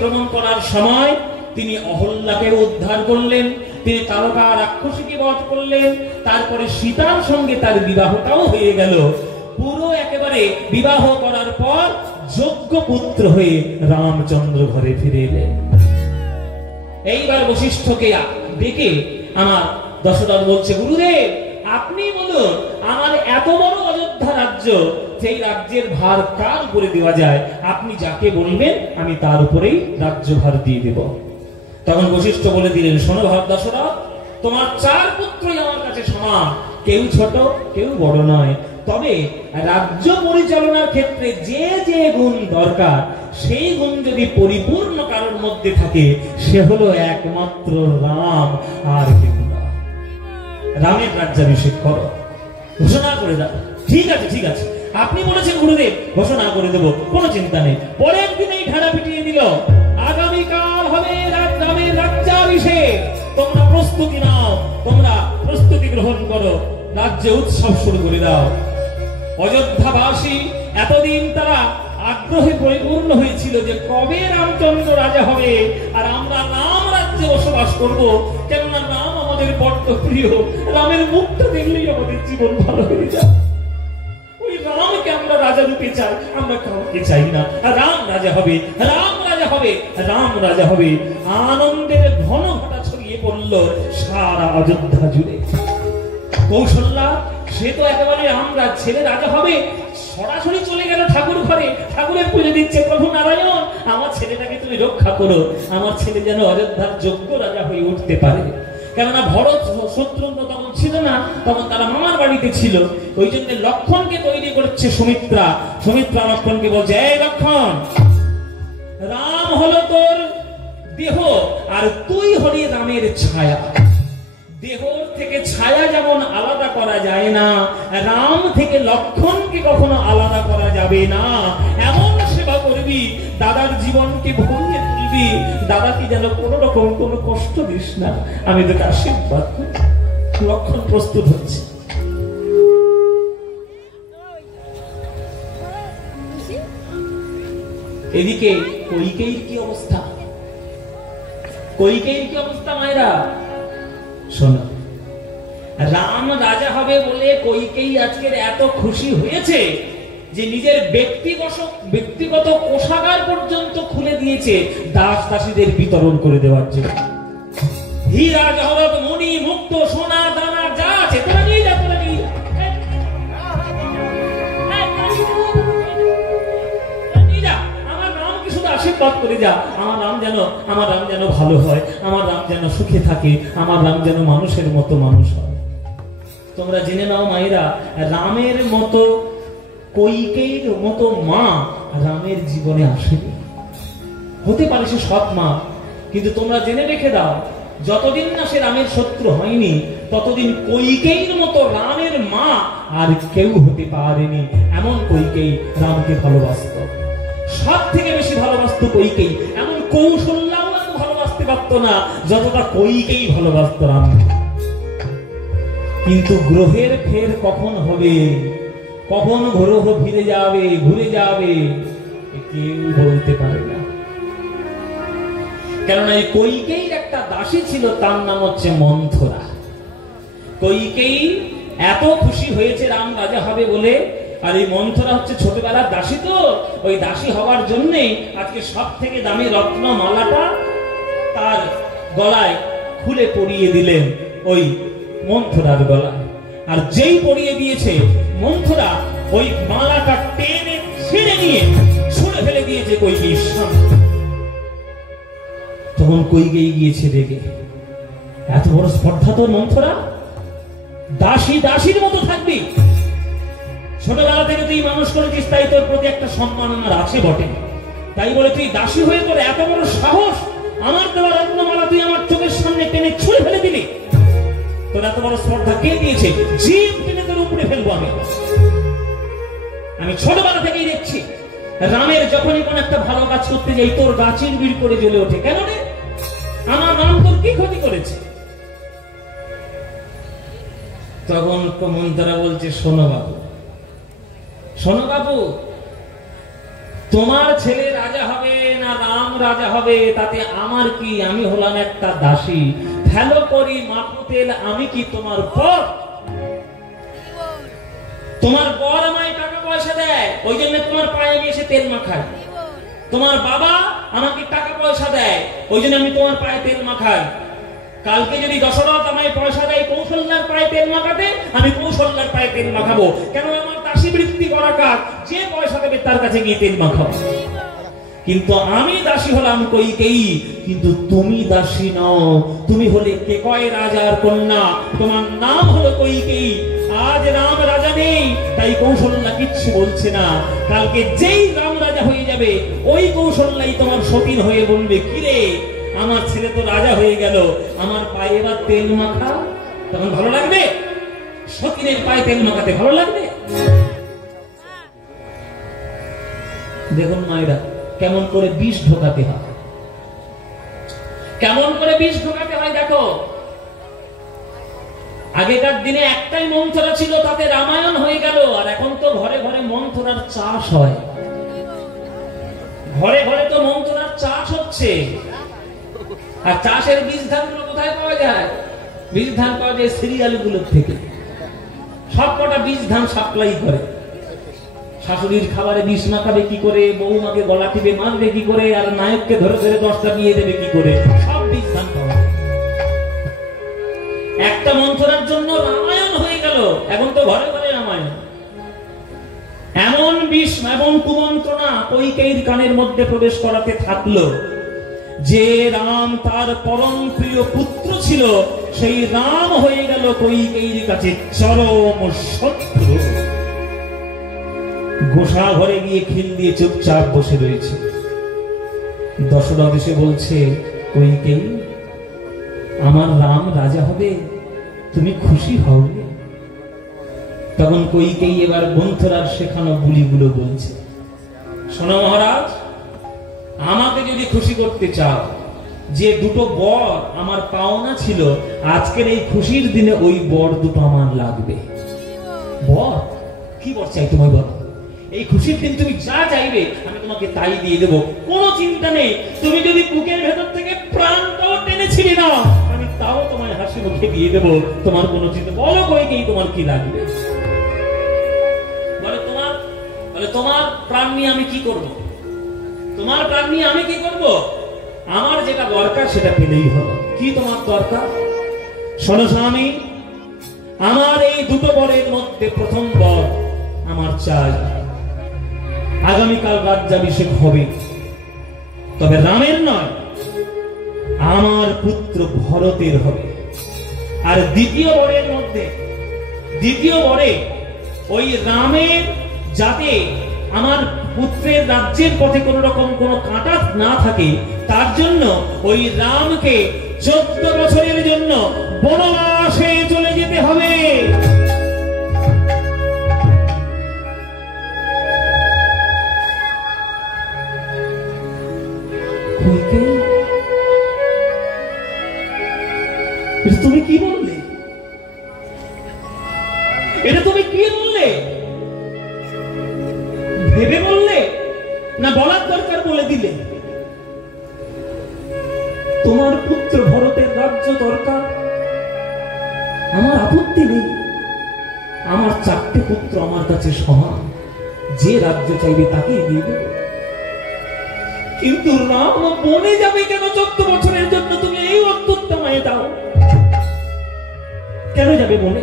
ভ্রমণ করার সময় তিনি অহল্যাকে উদ্ধার করলেন, তিনি তারকা রাক্ষসীকে বধ করলেন, তারপরে সীতার সঙ্গে তার বিবাহটাও হয়ে গেল। পুরো একেবারে বিবাহ করার পর যোগ্য পুত্র হয়ে রামচন্দ্র ঘরে ফিরে এলেন। এইবার বশিষ্ঠকে ডেকে আমার দশরথ বলছে, গুরুদেব আপনি বলুন, আমার এত বড় অযোধ্যা রাজ্য, সেই রাজ্যের ভার কার উপরে দেওয়া যায়? আপনি যাকে বলবেন আমি তার উপরেই রাজ্যভার দিয়ে দেব। তখন বশিষ্ঠ বলে দিলেন, শোনো দশরথ, তোমার 4 পুত্রই আমার কাছে সমান, কেউ ছোট কেউ বড় নয়, তবে রাজ্য পরিচালনার ক্ষেত্রে যে যে গুণ দরকার সেই গুণ যদি পরিপূর্ণ কারোর মধ্যে থাকে সে হলো একমাত্র রাম, আর কেউ না। রামের রাজ্যাভিষেক করো, ঘোষণা করে দাও। ঠিক আছে ঠিক আছে, আপনি বলেছেন গুরুদেব, ঘোষণা করে দেব, কোনো চিন্তা নেই। পরের দিনেই ঢাড়া পিটিয়ে দিল, আগামীকাল হবে রামের রাজ্যাভিষেক, তোমরা প্রস্তুতি নাও, তোমরা প্রস্তুতি গ্রহণ করো, রাজ্যে উৎসব শুরু করে দাও। অযোধ্যাবাসী এতদিন তারা আগ্রহে পরিপূর্ণ হয়েছিল যে কবে রামচন্দ্র রাজা হবে আর আমরা রাম রাজ্যে বসবাস করব, কেননা রাম আমাদের বড্ড প্রিয়, রামের মুখটা দেখলেই আমাদের জীবন ভালো হয়ে যায়। ওই রামকে আমরা রাজা রূপে চাই, আমরা কাউকে চাই না। রাম রাজা হবে, রাম রাজা হবে, রাম রাজা হবে। আনন্দের ঘন ঘটা ছড়িয়ে পড়ল সারা অযোধ্যা জুড়ে। কৌশল্যা সে তো একেবারে আমরা ছেলে রাজা হবে, সরাসরি চলে গেল ঠাকুর ঘরে, ঠাকুরের পুজো দিচ্ছে, প্রভু নারায়ণ আমার ছেলেটাকে তুমি রক্ষা করো, আমার ছেলে যেন অযোধ্যার যোগ্য রাজা হয়ে উঠতে পারে। কেননা ভরত শত্রুঘ্ন তখন ছিল না, তখন তারা মামার বাড়িতে ছিল, ওই জন্য লক্ষণকে তৈরি করছে সুমিত্রা। সুমিত্রা লক্ষণকে বলছে, এই লক্ষণ, রাম হলো তোর দেহ আর তুই হলি রামের ছায়া। দেহ থেকে ছায়া যেমন আলাদা করা যায় না, রাম থেকে লক্ষণকে কখনো আলাদা করা যাবে না। এমন সেবা করবি, দাদার জীবনকে ভরিয়ে তুলবি, দাদাকে যেন কোন রকম কোনো কষ্ট দিস না, আমি তোকে আশীর্বাদ করি। লক্ষণ প্রস্তুত হচ্ছে। এদিকে কইকেয়ীর কি অবস্থা? কইকেয়ীর কি অবস্থা মায়েরা? শোনো, রাম রাজা হবে বলে কইকেয়ী আজকের এত খুশি হয়েছে যে নিজের ব্যক্তিগত কোষাগার পর্যন্ত খুলে দিয়েছে দাস দাসীদের বিতরণ করে দেওয়ার জন্য। হীরা জহরত মণি মুক্ত সোনা দানা যা আছে তোরা নিয়ে যা, তোরা নিয়ে যা, আমার রামকে শুধু আশীর্বাদ করে যা, আমার রাম যেন ভালো হয়, আমার রাম যেন সুখে থাকে, আমার রাম যেন মানুষের মতো মানুষ হয়। তোমরা জেনে নাও মায়েরা, রামের মতো কইকেয়ীর মতো মা রামের জীবনে আসেনি। হতে পারে সে সৎ মা, কিন্তু তোমরা জেনে রেখে দাও, যতদিন না সে রামের শত্রু হয়নি ততদিন কইকেয়ীর মতো রামের মা আর কেউ হতে পারেনি। এমন কইকেয়ী রামকে ভালোবাসত, সব থেকে বেশি ভালোবাসত কইকেয়ী। এমন কৌশল্যাও এত ভালোবাসতে পারত না যতটা কইকেয়ী ভালোবাসত রামকে। কিন্তু গ্রহের ফের কখন হবে, কখন গ্রহ ঘুরে যাবে কেউ বলতে পারে না। কেননা এই কইকেয়ীর একটা দাসী ছিল, তার নাম হচ্ছে মন্থরা। কইকেয়ী এত খুশি হয়েছে রাম রাজা হবে বলে, আর এই মন্থরা হচ্ছে ছোটবেলার দাসী, তো ওই দাসী হওয়ার জন্য আজকে সব থেকে দামি রত্ন মালাটা তার গলায় খুলে পরিয়ে দিলেন ওই মন্থরার গলায়। আর যেই পরিয়ে দিয়েছে, মন্থরা ওই মালাটা টেনে ছিঁড়ে নিয়ে ছুঁড়ে ফেলে দিয়েছে কইকেয়ীর সামনে। তখন কইকেয়ী গিয়েছে রেগে, এত বড় স্পর্ধা তোর মন্থরা, দাসীর মতো থাকবি? ছোটবেলা থেকে তুই মানুষ করেছিস, তাই তোর প্রতি একটা সম্মান আমার আছে বটে, তাই বলে তুই দাসী হয়ে তোর এত বড় সাহস, আমার দেওয়া রত্নমালা তুই আমার চোখের সামনে টেনে ছুঁড়ে ফেলে দিলি? তোর এত বড় স্পর্ধা কে দিয়েছে? জিভ টেনে তোর উপরে ফেলবো আমি ছোটবেলা থেকেই দেখছি রামের যখনই কোন একটা ভালো কাজ করতে যাই তোর গাছের বিড় করে জ্বলে ওঠে। কেন রে? আমার রাম তোর কি ক্ষতি করেছে? তখন মন্থরা বলছে, শোনো বাবু, তোমার ছেলে রাজা হবে না রাম রাজা হবে তাতে আমার কি, আমি হলাম একটা দাসী, ফেলো করি মাথা তেল, আমি কি তোমার পর? তোমার বর আমায় টাকা পয়সা দেয়, ওই জন্য তোমার পায়ে আমি এসে তেল মাখাই। তোমার বাবা আমাকে টাকা পয়সা দেয়, ওই জন্য আমি তোমার পায়ে তেল মাখাই। কালকে যদি দশরথ আমায় পয়সা দেয় কৌশল্যার পায়ে তেল মাখাতে, আমি কৌশল্যার পায়ে তেল মাখাবো। কেন? আমার দাসী বৃত্তি করা কাজ, যে পয়সা দেবে তার কাছে গিয়ে তেল মাখাবো। কিন্তু আমি দাসী হলাম কইকেয়ী, কিন্তু তুমি দাসী নও, তুমি হলে কেকয় রাজার কন্যা, তোমার নাম হলো কইকেয়ী। আজ রাম রাজা নেই, তাই কৌশল্যা কিচ্ছু বলছে না। কালকে যেই রাম রাজা হয়ে যাবে, ওই কৌশল্যাই তোমার সতীন হয়ে বলবে, কিরে আমার ছেলে তো রাজা হয়ে গেল, আমার পায়ে এবার তেল মাখা। তখন ভালো লাগবে? সতীনের পায়ে তেল মাখাতে ভালো লাগবে? দেখুন মায়েরা, কেমন করে বিষ ঢোকাতে হয়, কেমন করে বিষ ঢোকাতে হয়। দেখো, আগেকার দিনে একটাই মন্থরা ছিল, তাতে রামায়ণ হয়ে গেল। আর এখন তো ঘরে ঘরে মন্থরার চাষ হয়, ঘরে ঘরে তো মন্থরার চাষ হচ্ছে। আর চাষের বীজ ধানগুলো কোথায় পাওয়া যায়? বীজ ধান পাওয়া যায় সিরিয়াল গুলোর থেকে। সব কটা বীজ ধান সাপ্লাই করে। শাশুড়ির খাবারে বিষ মাখাবে কি করে, বৌমাকে গলা টিপে মারবে কি করে, আর নায়ককে ধরে ধরে 10টা বিয়ে দেবে কি করে, সব বীজ ধান পাওয়া যায়। একটা মন্থরার জন্য রামায়ণ হয়ে গেল। এখন তো ঘরে ঘরে রামায়ণ। এমন বিষ এবং কুমন্ত্রণা কইকেয়ীর কানের মধ্যে প্রবেশ করাতে থাকলো যে রাম তার পরম প্রিয় পুত্র ছিল, সেই রাম হয়ে গেল কইকেয়ীর কাছে চরম শত্রু। গোসা ঘরে গিয়ে খিল দিয়ে চুপচাপ বসে রয়েছে। দশরথ এসে বলছে, কইকেয়ী আমার রাম রাজা হবে, তুমি খুশি হও? তখন কইকেয়ী এবার মন্থরার শেখানো বুলিগুলো বলছে, শোনো মহারাজ, আমাকে যদি খুশি করতে চাও, যে দুটো বর আমার পাওনা ছিল, আজকের এই খুশির দিনে ওই বর দুটো আমার লাগবে। বর? কি বর চাই তোমায় বলো? এই খুশির দিন তুমি যা চাইবে আমি তোমাকে তাই দিয়ে দেবো, কোনো চিন্তা নেই। তুমি যদি বুকের ভেতর থেকে প্রাণটাও টেনেছিলে না, আমি তাও তোমায় হাসি মুখে দিয়ে দেবো, তোমার কোনো চিন্তা। বলো কইকেয়ী তোমার কি লাগবে? বলে তোমার প্রাণ নিয়ে আমি কি করব? তোমার প্রাণ নিয়ে আমি কি করব? আমার যেটা দরকার সেটা পেলেই হলো। কি তোমার দরকার? শোনো স্বামী, আমার এই দুটো বরের মধ্যে প্রথম বর আমার চাই। আগামীকাল রাজ্যাভিষেক হবে, তবে রামের নয়, আমার পুত্র ভরতের হবে। আর দ্বিতীয় বরের মধ্যে, দ্বিতীয় বরে ওই রামের, যাতে আমার পুত্রের রাজ্যের পথে কোন রকম কোন কাঁটা না থাকে, তার জন্য ওই রামকে 14 বছরের জন্য বনবাসে চলে যেতে হবে। তুমি কি বললে? এটা তুমি কি বললে? ভেবে বললে না বলার দরকার বলে দিলে? তোমার পুত্র ভরতের রাজ্য দরকার, আমার আপত্তি নেই। আমার 4টে পুত্র আমার কাছে সমান, যে রাজ্য চাইবে তাকেই দিয়ে দেব। কিন্তু রাম বনে যাবে কেন 14 বছরের জন্য? তুমি এই অদ্ভুতটা মায়ে দাও। কেন যাবে বনে?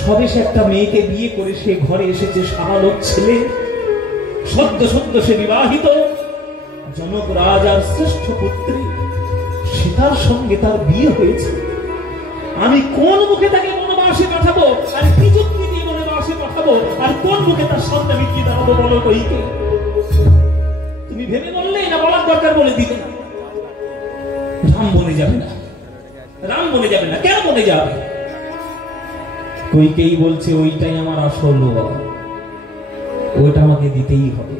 সবে সে একটা মেয়েকে বিয়ে করে সে ঘরে এসেছে, সাবালক ছেলে, সদ্য সদ্য সে বিবাহিত, জনক রাজার শ্রেষ্ঠ পুত্রী, সীতার সঙ্গে তার বিয়ে হয়েছে। আমি কোন মুখে তাকে বনবাসে পাঠাবো, আর কি যুক্তি দিয়ে বনবাসে পাঠাবো, আর কোন মুখে তার সামনে বিক্রি দাঁড়াবো? বলো কইকে। তুমি ভেবে বললে না বলার দরকার বলে দিলে? রাম বনে যাবে না, রাম বনে যাবে না। কেন বনে যাবে? কইকেই বলছে, ওইটাই আমার আসল বর, ওইটা আমাকে দিতেই হবে।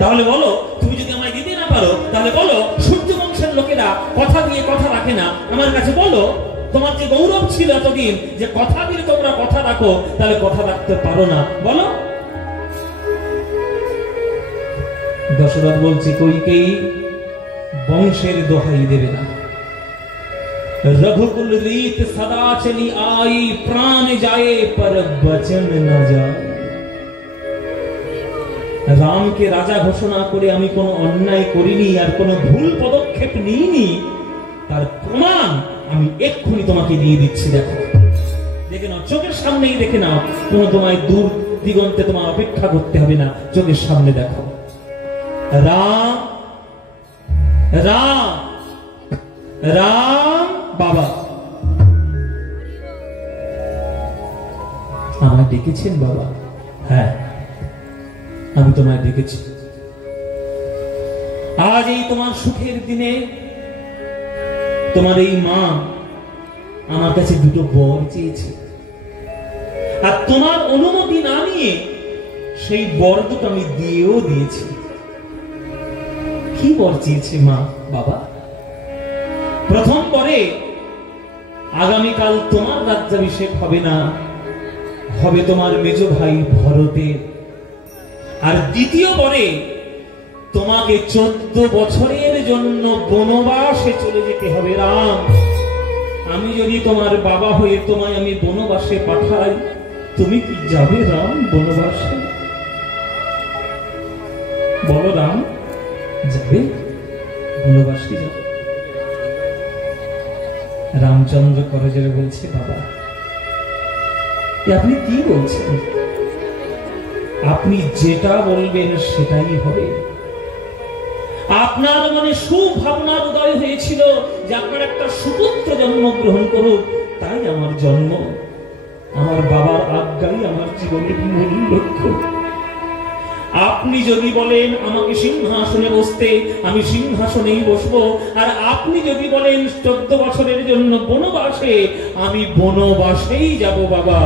তাহলে বলো, তুমি যদি আমায় দিতে না পারো, তাহলে বলো, সূর্য বংশের লোকেরা কথা দিয়ে কথা রাখে না। আমার কাছে বলো, তোমার যে গৌরব ছিল এতদিন, যে কথা দিলে তোমরা কথা রাখো, তাহলে কথা রাখতে পারো না, বলো। दशरथ बोलছে কইকেয়ী বংশের দোহাই দেবে না। रघुकुल रीत सदा चली आई, प्राण जाए पर बचन न जाए। রামকে রাজা ঘোষণা করে আমি কোনো অন্যায় করিনি আর কোনো ভুল পদক্ষেপ নিইনি, তার প্রমাণ আমি এক্ষুনি তোমাকে দিয়ে দিচ্ছি। দেখো, দেখে নাও, চোখের সামনেই দেখে নাও, কোনো তোমায় দূর দিগন্তে তোমার অপেক্ষা করতে হবে না, চোখের সামনে দেখো। রাম রাম রাম বাবা আমায় ডেকেছেন বাবা? হ্যাঁ, আমি তোমায় ডেকেছি। আজ এই তোমার সুখের দিনে তোমার এই মা আমার কাছে দুটো বর চেয়েছে, আর তোমার অনুমতি না নিয়ে সেই বর দুটো আমি দিয়েও দিয়েছি। কি বর চেয়েছে মা বাবা? প্রথম বরে আগামীকাল তোমার রাজ্যাভিষেক হবে না, হবে তোমার মেজ ভাই ভরতের। আর দ্বিতীয় বরে তোমাকে 14 বছরের জন্য বনবাসে চলে যেতে হবে। রাম, আমি যদি তোমার বাবা হয়ে তোমায় আমি বনবাসে পাঠাই, তুমি কি যাবে রাম বনবাসে? বলো রাম, যাবে বনবাসে? যাবে? রামচন্দ্র করজোড়ে বলছে, বাবা আপনি কি বলছেন? আপনি যেটা বলবেন সেটাই হবে। আপনার মনে সুভাবনার উদয় হয়েছিল যে আপনার একটা সুপুত্র জন্মগ্রহণ করুক, তাই আমার জন্ম। আমার বাবার আজ্ঞাই আমার জীবনের মূল লক্ষ্য। আপনি যদি বলেন আমাকে সিংহাসনে বসতে, আমি সিংহাসনেই বসবো। আর আপনি যদি বলেন 14 বছরের জন্য বনবাসে, আমি বনবাসেই যাব বাবা।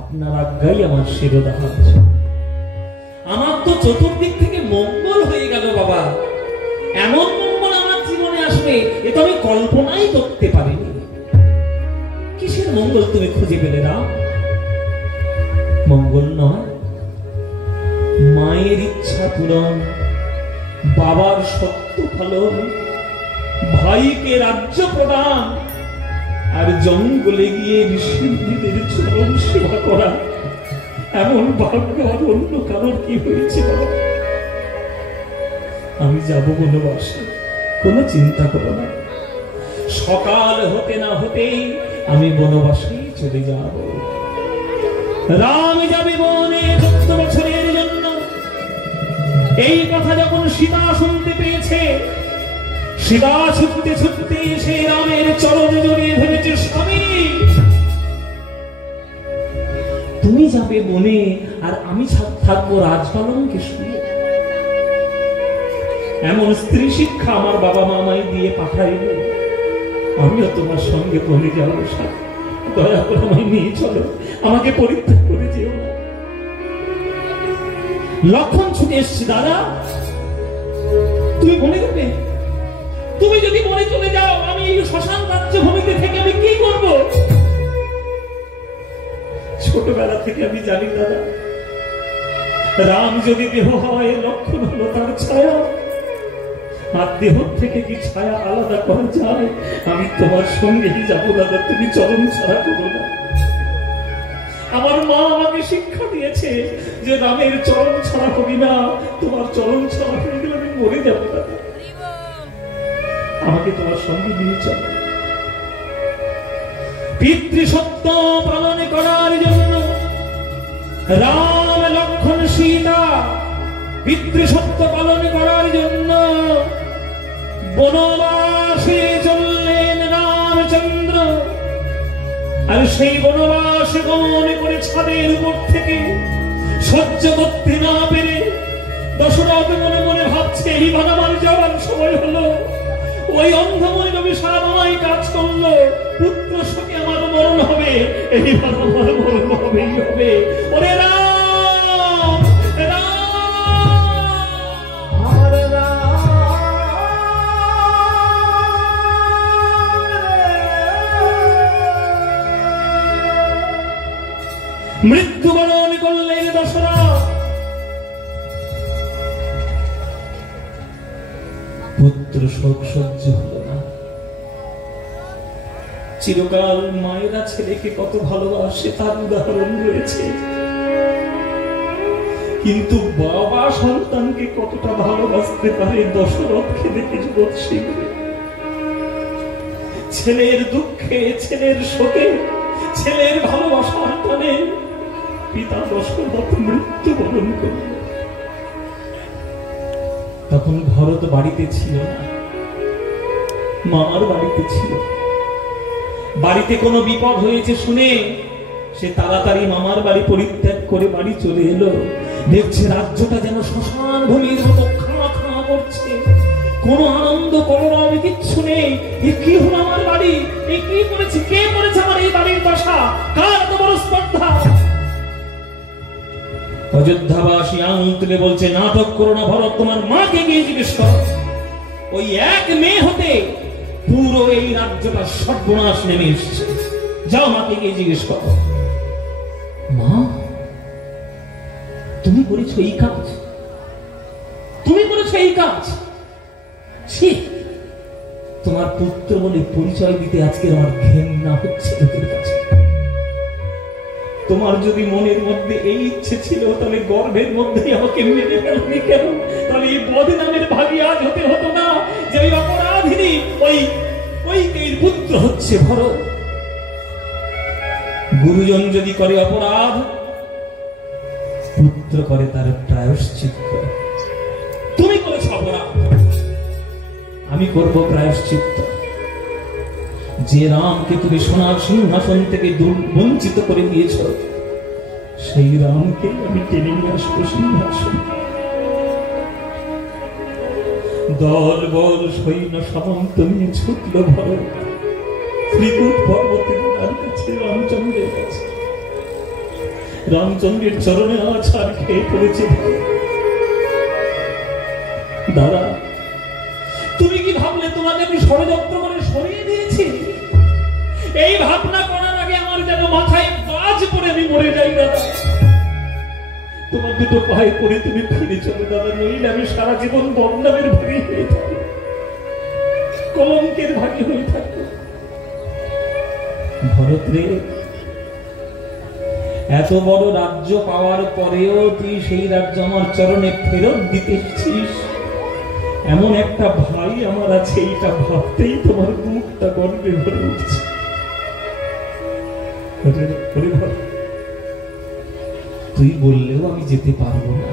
আপনার আজ্ঞাই আমার শিরোধার্য। আমার তো চতুর্দিক থেকে মঙ্গল হয়ে গেল বাবা। এমন মঙ্গল আমার জীবনে আসবে এ তো আমি কল্পনাই করতে পারিনি। কিসের মঙ্গল তুমি খুঁজে পেলে রাম? মঙ্গল নয়, মায়ের ইচ্ছা পূরণ, বাবার সত্য ফলন, ভাইকে রাজ্য প্রদান, আর জঙ্গলে গিয়ে ঋষিদের চরণ সেবা করা। এমন ভাগ্য আর অন্য কারোর কি হয়েছে বাবা? আমি যাব বনবাসে, কোনো চিন্তা করো না। সকাল হতে না হতেই আমি বনবাসে চলে যাব। রাম যাবে বনে 14 বছরের জন্য। এই কথা যখন সীতা শুনতে পেয়েছে, সীতা ছুটতে ছুটতে এসে রামের চরণে জড়িয়ে ধরেছে, স্বামী তুমি যাবে বনে আর আমি থাকবো রাজপালনকে শুয়ে। এমন স্ত্রী শিক্ষা আমার বাবা মা আমায় দিয়ে পাঠাইবে। আমিও তোমার সঙ্গে বনে যাবো। দয়া করে আমায় নিয়ে চলো, আমাকে পরিত্যাগ করে যেও না। লক্ষণ ছুটে এসছে, দাদা তুমি বনে যাবে? তুমি যদি বনে চলে যাও, আমি এই শ্মশান রাজ্য ভূমিতে থেকে আমি কি করব? ছোটবেলা থেকে আমি জানি দাদা, রাম যদি দেহ হয় লক্ষণ হলো তার ছায়া। আর দেহ থেকে কি ছায়া আলাদা করা যায়? আমি তোমার সঙ্গেই যাবো দাদা, তুমি চরণ ছাড়া করো না। আমার মা আমাকে শিক্ষা দিয়েছে যে রামের চরণ ছাড়া করি না। তোমার চরণ ছাড়া হয়ে গেলে আমি মরে যাবো দাদা, আমাকে তোমার সঙ্গে নিয়ে চলো। পিতৃসত্য পালন করার জন্য রাম লক্ষণ সীতা পিতৃসত্য পালন করার জন্য বনবাসে চললেন রামচন্দ্র। আর সেই বনবাসে গমন করে ছাদের উপর থেকে সহ্য করতে না পেরে দশরথ মনে মনে ভাবছে, এইবার আমার যাওয়ার সময় হলো। ওই অন্ধময় বিষাদ আমায় কাজ করলো, পুত্র শোকে আমার মরণ হবে, এইবার আমার মরণ হবেই হবে। ওরে রাম রাম মৃত্যুবরণ করলেন দশরথ। পুত্র শোক সহ্য হলো না। চিরকাল মায়েরা ছেলেকে কত ভালোবাসে তার উদাহরণ রয়েছে, কিন্তু বাবা সন্তানকে কতটা ভালোবাসতে পারে দশরথকে দেখে যুবক শিখবে। ছেলের দুঃখে, ছেলের শোকে, ছেলের ভালোবাসার টানে পিতা দশরথ মৃত্যুবরণ করল। তখন ভরত বাড়িতে ছিল না, মামার বাড়িতে ছিল। বাড়িতে কোনো বিপদ হয়েছে শুনে সে তাড়াতাড়ি মামার বাড়ি পরিত্যাগ করে বাড়ি চলে এলো। দেখছে রাজ্যটা যেন শ্মশান ভূমির মতো খাঁ খাঁ করছে, কোনো আনন্দ কলরব কিচ্ছু নেই। এ কি হলো আমার বাড়ি? এ কি করেছে? কে করেছে আমার এই বাড়ির দশা? কার এত বড় স্পর্ধা? অযোধ্যাবাসী আঙুল তুলে বলছে, নাটক করো না ভরত, তোমার মাকে গিয়ে জিজ্ঞেস করো। ওই এক মেয়ে হতে পুরো এই রাজ্যটা সর্বনাশ নেমে এসছে। যাও মাকে গিয়ে জিজ্ঞেস করো। মা, তুমি করেছো এই কাজ? তুমি করেছো এই কাজ? তোমার পুত্র বলে পরিচয় দিতে আজকে আমার ঘেন্না হচ্ছে লোকের কাছে। তোমার যদি মনের মধ্যে এই ইচ্ছে ছিল তাহলে গর্ভের মধ্যেই আমাকে মেরে ফেলনি কেন? তাহলে এই বদনামের ভাগী আজ হতে হতো না যে ওই অপরাধিনী ওই পুত্র হচ্ছে ভরত। গুরুজন যদি করে অপরাধ, পুত্র করে তার প্রায়শ্চিত্ত। তুমি করেছ অপরাধ, আমি করব প্রায়শ্চিত্ত। যে রামকে তুমি সোনার সিংহাসন থেকে বঞ্চিত করে দিয়েছ, সেই রামকে আমি টেনে নিয়ে আসবো সিংহাসন। দল বল সৈন্য সামন্ত নিয়ে ছুটল ভরত ত্রিকূট পর্বতের কাছে, রামচন্দ্রের কাছে। রামচন্দ্রের চরণে আছাড় খেয়ে পড়েছে ভরত। দাদা, তুমি কি ভাবলে তোমাকে আমি ষড়যন্ত্র করে সরিয়ে দিয়েছি? এই ভাবনা করার আগে আমার যেন মাথায় বাজ পড়ে আমি মরে যাই দাদা। তোমার দুটো পায়ে পড়ে তুমি ফিরে চলো দাদা, নইলে আমি সারা জীবন বদনামের ভাগী হয়ে থাকি, কলঙ্কের ভাগী হয়ে থাকি। ভরত রে, এত বড় রাজ্য পাওয়ার পরেও তুই সেই রাজ্য আমার চরণে ফেরত দিতে এসেছিস। এমন একটা ভাই আমার আছে, এইটা ভাবতেই তোমার মুখটা গর্বে ভরে উঠছে। তুই বললেও আমি যেতে পারবো না,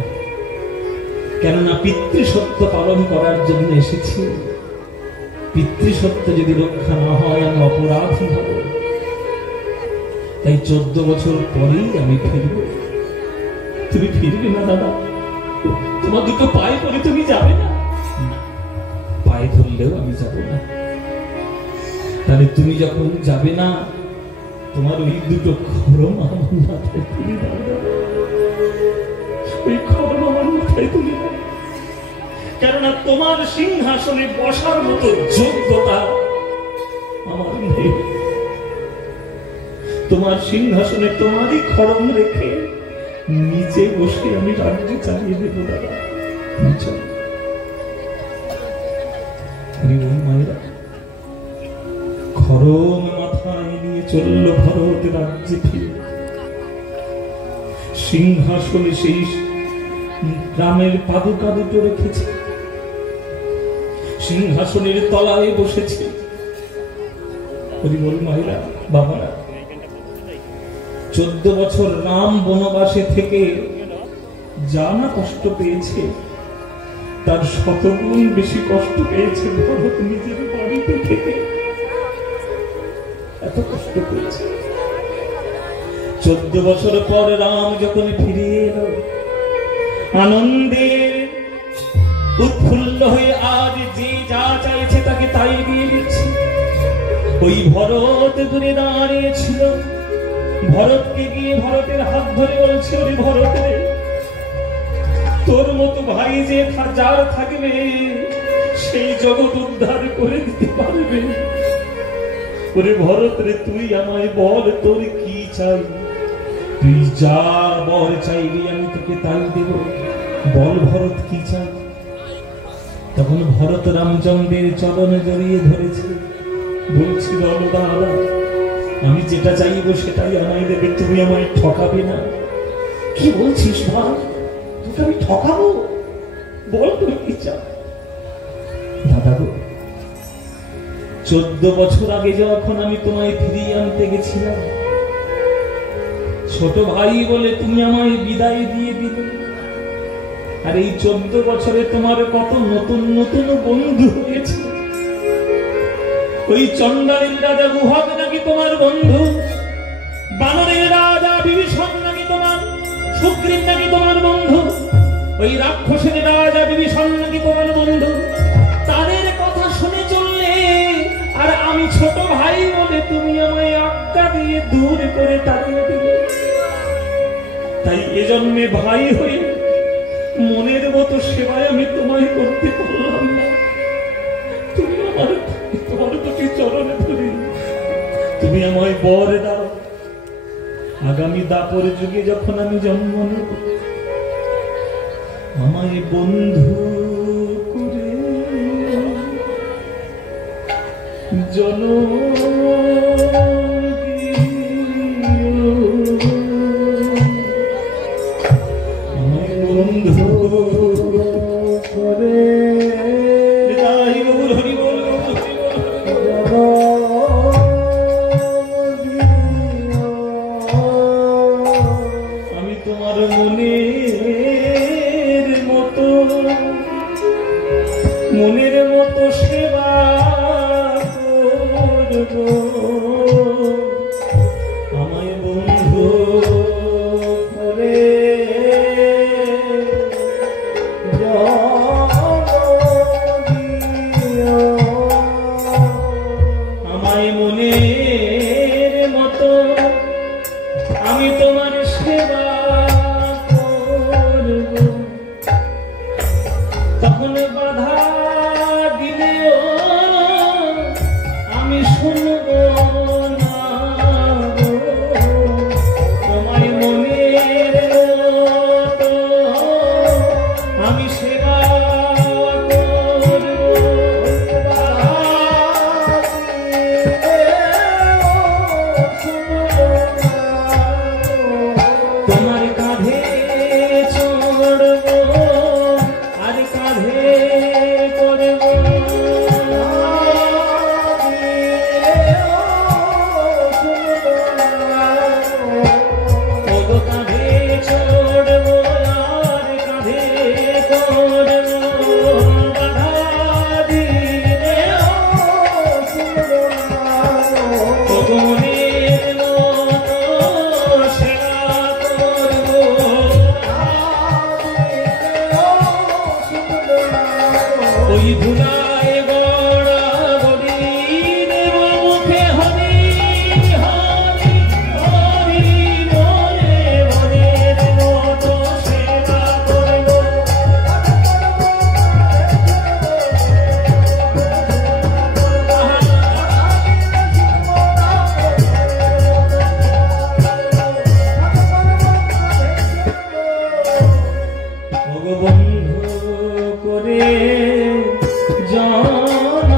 কেননা পিতৃসত্য পালন করার জন্য এসেছি। পিতৃসত্য যদি রক্ষা না হয় আমি অপরাধী হব। তাই 14 বছর পরেই আমি ফিরব। তুমি ফিরবে না দাদা? তোমার দুটো পায়ে পড়ে তুমি যাবে না? পায়ে ধরলেও আমি যাব না। তাহলে তুমি যখন যাবে না, তোমার ওই দুটো খড়ম আমার মাথায় তুলে দাও। ওই খড়ম আমার মাথায় তুলে দাও, কেননা তোমার সিংহাসনে বসার মতো যোগ্যতা আমার নেই। তোমার সিংহাসনে তোমারই খড়ম রেখে নিচে বসে আমি রাজ্য চালিয়ে দেবো দাদা। মায়েরা, খড়ম মাথায় নিয়ে চলল ভরত রাজ্যে ফিরে। সিংহাসনে সেই রামের পাদুকা দুটো রেখেছে, সিংহাসনের তলায় বসেছে। বল মায়েরা, বাবারা, 14 বছর রাম বনবাসে থেকে যা না কষ্ট পেয়েছে, তার শতগুণ বেশি কষ্ট পেয়েছে ভরত নিজের বাড়িতে থেকে। এত কষ্ট পেয়েছে। 14 বছর পর রাম যখন ফিরে এলো, আনন্দে উৎফুল্ল হয়ে আজ যে যা চাইছে তাকে তাই দিয়ে দিচ্ছে। ওই ভরত দূরে দাঁড়িয়েছিল, ভরতকে গিয়ে ভরতের হাত ধরে বলছে, ওরে ভরত রে, তোর মতো ভাই যে যার থাকবে সেই জগৎ উদ্ধার করে দিতে পারবে। ওরে ভরত রে, তুই আমায় বল তোর কি চাই? তুই যা বল চাইবি আমি তোকে তাই দেব। বল ভরত কি চাই? তখন ভরত রামচন্দ্রের চরণে জড়িয়ে ধরেছে, বলছি বলো দাদা, আমি যেটা চাইবো সেটাই আমায় দেবে, তুমি আমায় ঠকাবে না। কি বলছিস ভাই, তোকে আমি ঠকাবো? বল তুমি কি চাও। দাদা গো, 14 বছর আগে যখন আমি তোমায় ফিরিয়ে আনতে গেছিলাম, ছোট ভাই বলে তুমি আমায় বিদায় দিয়ে দিলে। আর এই 14 বছরে তোমার কত নতুন নতুন বন্ধু হয়েছে। ওই চণ্ডালীর রাজা গুহক নাকি তোমার বন্ধু, বানরের রাজা বিভীষণ নাকি তোমার, সুগ্রীব নাকি তোমার বন্ধু, ওই রাক্ষসের রাজা বিভীষণ নাকি তোমার বন্ধু। তাদের কথা শুনে চললে, আর আমি ছোট ভাই বলে তুমি আমায় আজ্ঞা দিয়ে দূর করে তাড়িয়ে দিলে। তাই এজন্যে ভাই হয়ে মনের মতো সেবায় আমি তোমায় করতে পারলাম না। তুমি আমার তোমার প্রতি চরণে ধরি, তুমি আমায় বর দাও, আগামী দাপর যুগে যখন আমি জন্ম নেব, আমায় বন্ধু করে জনম বন্ধু করে। আমি তোমার মনের মতো সেবা করব, আমায় বন্ধু করে আমায় মনের মতো আমি তোমার সেবা করব। তখন বাধা দিলেও আমি শুনব না, তোমায় মনের মতো আমি সেবা করব। তোমার কাঁধে চড়ব, আর কাঁধে করব, কাঁধে চড়ব, আর কাঁধে করব। বাধা দিলেও মনের মতো সেবা করব। ওই ধুলায় গড়া গরিব মুখে হরি হরি হরি মনে মনের মতো সেবা করব। ওগো বন্ধু করে জনম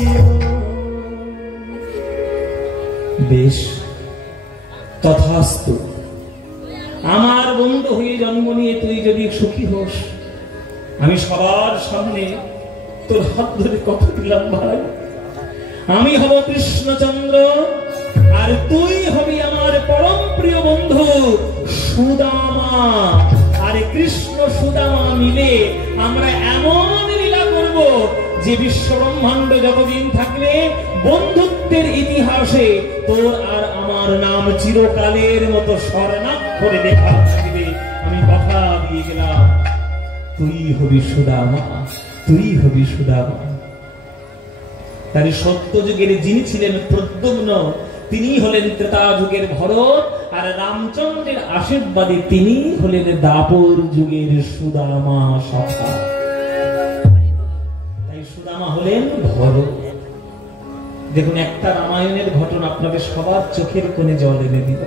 দিও। বেশ, তথাস্তু। আমার বন্ধু হয়ে জন্ম নিয়ে তুই যদি সুখী হোস, আমি সবার সামনে তোর হাত ধরে কথা দিলাম ভাই, আমি হব কৃষ্ণচন্দ্র, আর তুই হবি আমার পরম প্রিয় বন্ধু সুদামা। আর কৃষ্ণ সুদামা মিলে আমরা এমন লীলা করব যে বিশ্ব ব্রহ্মাণ্ড যতদিন থাকবে বন্ধুত্বের ইতিহাসে তোর আর আমার নাম চিরকালের মতো স্বর্ণাক্ষরে লেখা থাকবে। আমি কথা দিয়ে গেলাম, তুই হবি সুদামা, তুই হবি সুদামা। তার সত্য যুগের যিনি ছিলেন প্রদ্যুম্ন, তিনি হলেন ত্রেতা যুগের ভরত, আর রামচন্দ্রের আশীর্বাদে তিনি হলেন দাপর যুগের সুদামা সখা। তাই সুদামা হলেন ভরত। দেখুন, একটা রামায়ণের ঘটনা আপনাদের সবার চোখের কোণে জল এনে দিল।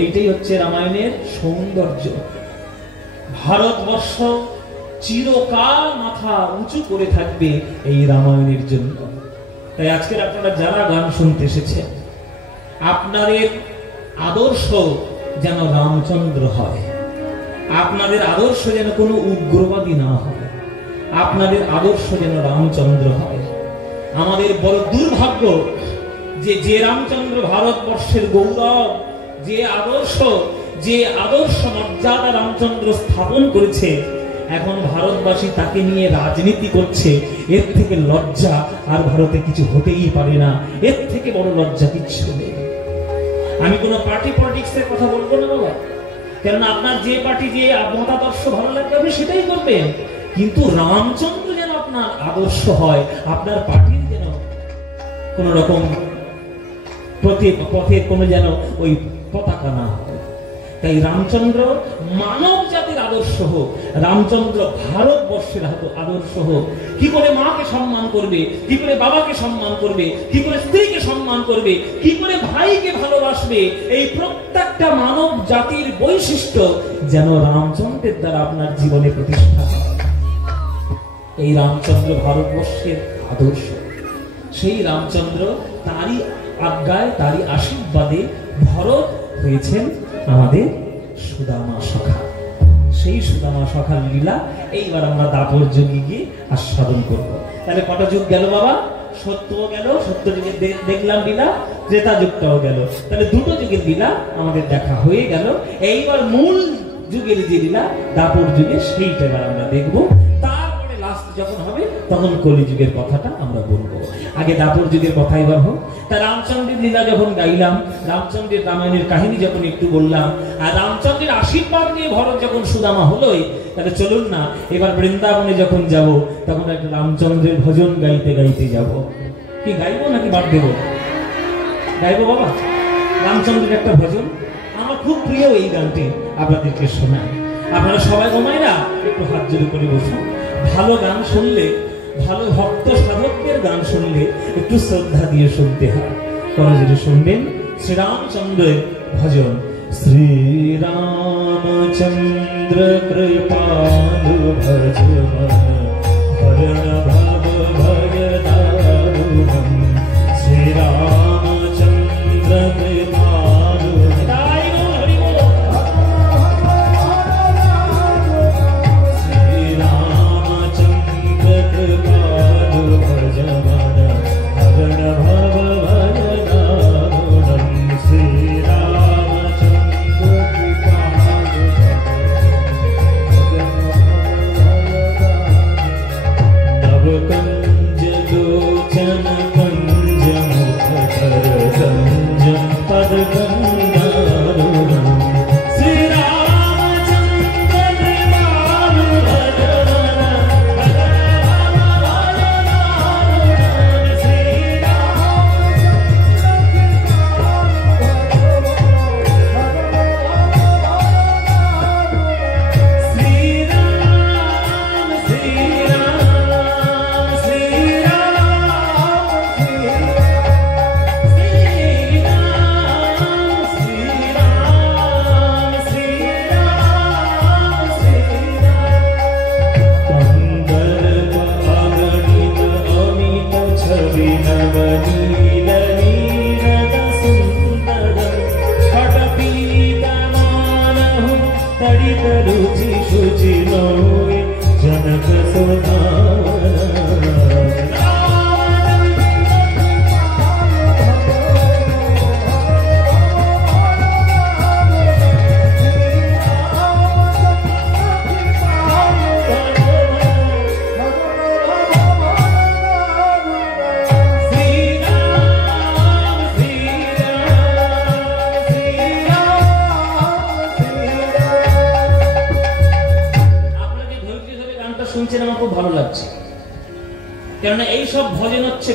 এইটাই হচ্ছে রামায়ণের সৌন্দর্য। ভারতবর্ষ চিরকাল মাথা উঁচু করে থাকবে এই রামায়ণের জন্য। তাই আজকের আপনারা যারা গান শুনতে এসেছেন, আপনাদের আদর্শ যেন রামচন্দ্র হয়, আপনাদের আদর্শ যেন কোনো উগ্রবাদী না হয়, আপনাদের আদর্শ যেন রামচন্দ্র হয়। আমাদের বড় দুর্ভাগ্য যে রামচন্দ্র ভারতবর্ষের গৌরব, যে আদর্শ মর্যাদা রামচন্দ্র স্থাপন করেছে, এখন ভারতবাসী তাকে নিয়ে রাজনীতি করছে। এর থেকে লজ্জা আর ভারতে কিছু হতেই পারে না, এর থেকে বড় লজ্জা কিচ্ছু নেই। আমি কোনো পার্টি পলিটিক্সের কথা বলবো না বাবা, কেননা আপনার যে পার্টি যে মতাদর্শ ভালো লাগবে আপনি সেটাই করবেন, কিন্তু রামচন্দ্র যেন আপনার আদর্শ হয়, আপনার পার্টির যেন কোন রকম পথে কোনো যেন ওই পতাকা না হয়। তাই রামচন্দ্র মানব জাতির আদর্শ হোক, রামচন্দ্র ভারতবর্ষের আদর্শ হোক। কি করে মাকে সম্মান করবে, কি করে বাবাকে সম্মান করবে, কি করে স্ত্রীকে সম্মান করবে, কি করে ভাইকে ভালোবাসবে, এই প্রত্যেকটা মানব জাতির বৈশিষ্ট্য যেন রামচন্দ্রের দ্বারা আপনার জীবনে প্রতিষ্ঠা হয়। এই রামচন্দ্র ভারতবর্ষের আদর্শ। সেই রামচন্দ্র তারই আজ্ঞায়, তারই আশীর্বাদে ভরত হয়েছেন আমাদের সুদামা সখা। সেই সুদামা সখার লীলা এইবার আমরা দাপর যুগে গিয়ে আস্বাদন করব। তাহলে কটা যুগ গেল বাবা? সত্য গেল, সত্য যুগে দেখলাম লীলা, ত্রেতা যুগটাও গেল, তাহলে দুটো যুগের লীলা আমাদের দেখা হয়ে গেল। এইবার মূল যুগের যে লীলা দাপর যুগে, সেইটা এবার আমরা দেখবো। তারপরে লাস্ট যখন হবে তখন কলিযুগের কথাটা আমরা বলবো। আগে দাপর যুগের কথা এবার হোক। তা রামচন্দ্রের লীলা যখন গাইলাম, রামচন্দ্রের রামায়ণের কাহিনী যখন একটু বললাম, আর রামচন্দ্রের আশীর্বাদ নিয়ে ভরত যখন সুদামা হলোই, তাহলে চলুন না এবার বৃন্দাবনে যখন যাব তখন একটা রামচন্দ্রের ভজন গাইতে গাইতে যাব। কি গাইবো নাকি বাদ দেবো? গাইবো বাবা রামচন্দ্রের একটা ভজন। আমার খুব প্রিয় এই গানটি, আপনাদেরকে শোনাই। আপনারা সবাই গোমাইরা একটু হাত জোড়ে করে বসুন। ভালো গান শুনলে, ভালো ভক্ত সাধকদের গান শুনলে একটু শ্রদ্ধা দিয়ে শুনতে হয়। করজোড়ে শুনবেন শ্রীরামচন্দ্রের ভজন। শ্রীরামচন্দ্র কৃপালু ভজমন হরণ ভব ভয় দারুণম। শ্রীরামচন্দ্র কৃপালু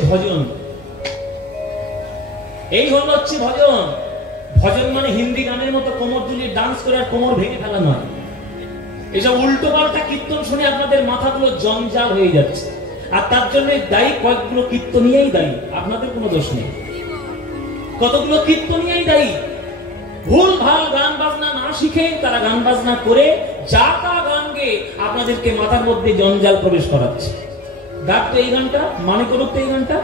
ভজন। এই হলো হচ্ছে ভজন। ভজন মানে হিন্দি গানের মতো কোমর দুলিয়ে ডান্স করে আর কোমর ভেঙে ফেলা নয়। এইসব উল্টো পাল্টা কীর্তন শুনে আপনাদের মাথাগুলো জঞ্জাল হয়ে যাচ্ছে, আর তার জন্য দায়ী কয়েকগুলো কীর্তনিয়াই দায়ী, আপনাদের কোনো দোষ নেই। কতগুলো কীর্তনিয়াই দায়ী। ভুল ভাল গান বাজনা না শিখে তারা গান বাজনা করে যা তা গান আমাদেরকে মাথার মধ্যে জঞ্জাল প্রবেশ করাচ্ছে। গাক তো এই গানটা, মানে করুক তো এই গানটা।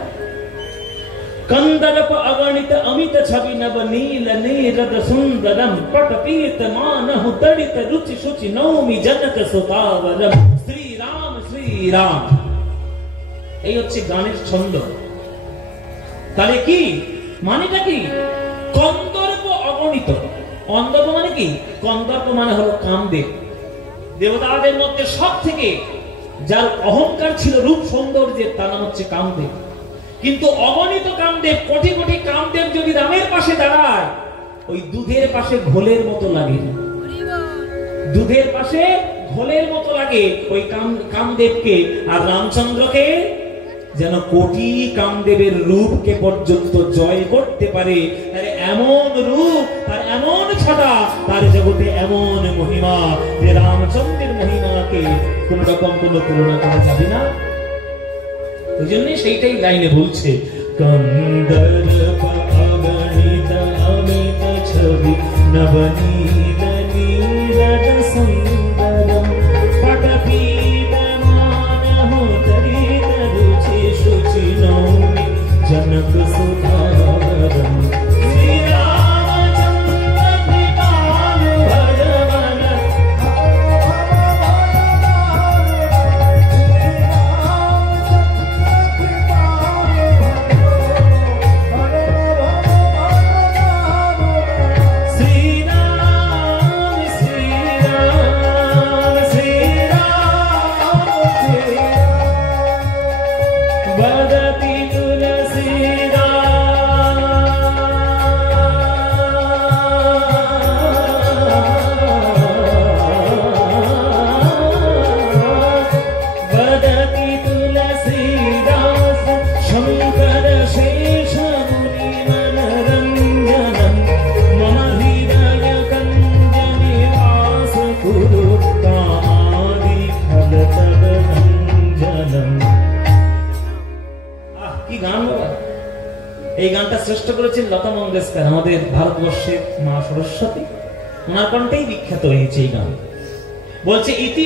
कंदर्प अगणित अमित छवि नव नील नीरद सुंदरम पटपीत मानहु तड़ित रुचि शुचि नौमि जनक सुतावरम श्री राम श्री राम। এই হচ্ছে গানের ছন্দ। তাহলে কি মানেটা কি? কন্দর্প অগণিত। কন্দর্প মানে কি? কন্দর্প মানে হলো কামদেব। দেবতাদের মধ্যে সব থেকে যার অহংকার ছিল রূপ সৌন্দর্যের, তার নাম হচ্ছে কামদেব। কিন্তু অগণিত কামদেব, কোটি কোটি কামদেব যদি রামের পাশে দাঁড়ায়, ওই দুধের পাশে ঘোলের মতো লাগে। দুধের পাশে ঘোলের মতো লাগে ওই কামদেবকে। আর রামচন্দ্রকে যেন কোটি কামদেবের রূপকে পর্যন্ত জয় করতে পারে। তার এমন রূপ, তার এমন ছটা, তার জগতে এমন মহিমা যে রামচন্দ্রের মহিমাকে কোন রকম কোনো তুলনা করা যাবে না। ওই জন্যই সেইটাই লাইনে বলছে, কন্দর্প অগণিত অমিত ছবি নবনীল নীরদ সুন্দরম পটপীত মানহু তড়িত রুচি শুচি নৌমি जनक सुधारम श्री रामचंद्र कृपाल भजवन এই গানটা সৃষ্টি করেছেন লতা মঙ্গেশকর, আমাদের ভারতবর্ষের মা সরস্বতী। ওনার কণ্ঠেই বিখ্যাত হয়েছে এই গান। বলছে ইতি